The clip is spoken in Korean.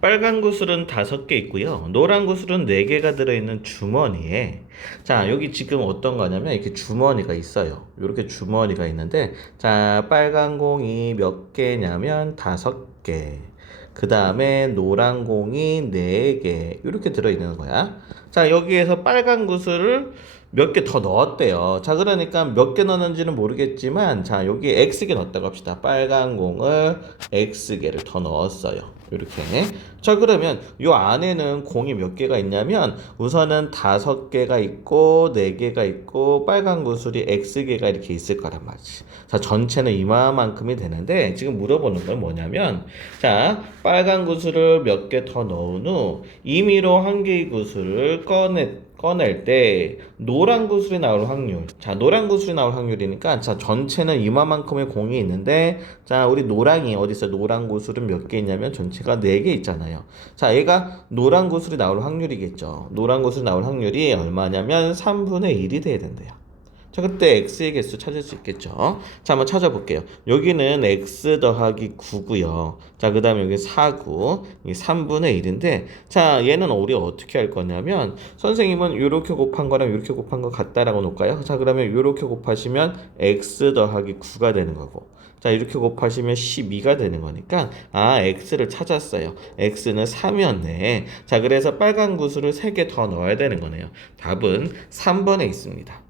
빨간 구슬은 다섯 개 있고요. 노란 구슬은 네 개가 들어있는 주머니에 자 여기 지금 어떤 거냐면 이렇게 주머니가 있어요. 이렇게 주머니가 있는데 자 빨간 공이 몇 개냐면 다섯 개. 그 다음에 노란 공이 네 개. 이렇게 들어있는 거야. 자 여기에서 빨간 구슬을 몇 개 더 넣었대요. 자, 그러니까 몇 개 넣었는지는 모르겠지만, 자, 여기 X개 넣었다고 합시다. 빨간 공을 X개를 더 넣었어요. 이렇게. 자, 그러면 요 안에는 공이 몇 개가 있냐면, 우선은 다섯 개가 있고, 네 개가 있고, 빨간 구슬이 X개가 이렇게 있을 거란 말이지. 자, 전체는 이만큼이 되는데, 지금 물어보는 건 뭐냐면, 자, 빨간 구슬을 몇 개 더 넣은 후, 임의로 한 개의 구슬을 꺼내, 꺼낼 때 노란 구슬이 나올 확률. 자, 노란 구슬이 나올 확률이니까 자, 전체는 이만큼의 공이 있는데 자, 우리 노랑이 어디 있어? 노란 구슬은 몇 개 있냐면 전체가 네 개 있잖아요. 자, 얘가 노란 구슬이 나올 확률이겠죠. 노란 구슬이 나올 확률이 얼마냐면 3분의 1이 돼야 된대요. 자, 그때 x의 개수 찾을 수 있겠죠. 자, 한번 찾아볼게요. 여기는 x 더하기 9고요. 자, 그 다음에 여기 4구, 이 3분의 1인데, 자, 얘는 우리 어떻게 할 거냐면, 선생님은 이렇게 곱한 거랑 이렇게 곱한 거 같다라고 놓을까요? 자, 그러면 이렇게 곱하시면 x 더하기 9가 되는 거고, 자, 이렇게 곱하시면 12가 되는 거니까, 아, x를 찾았어요. x는 3이었네. 자, 그래서 빨간 구슬을 3개 더 넣어야 되는 거네요. 답은 3번에 있습니다.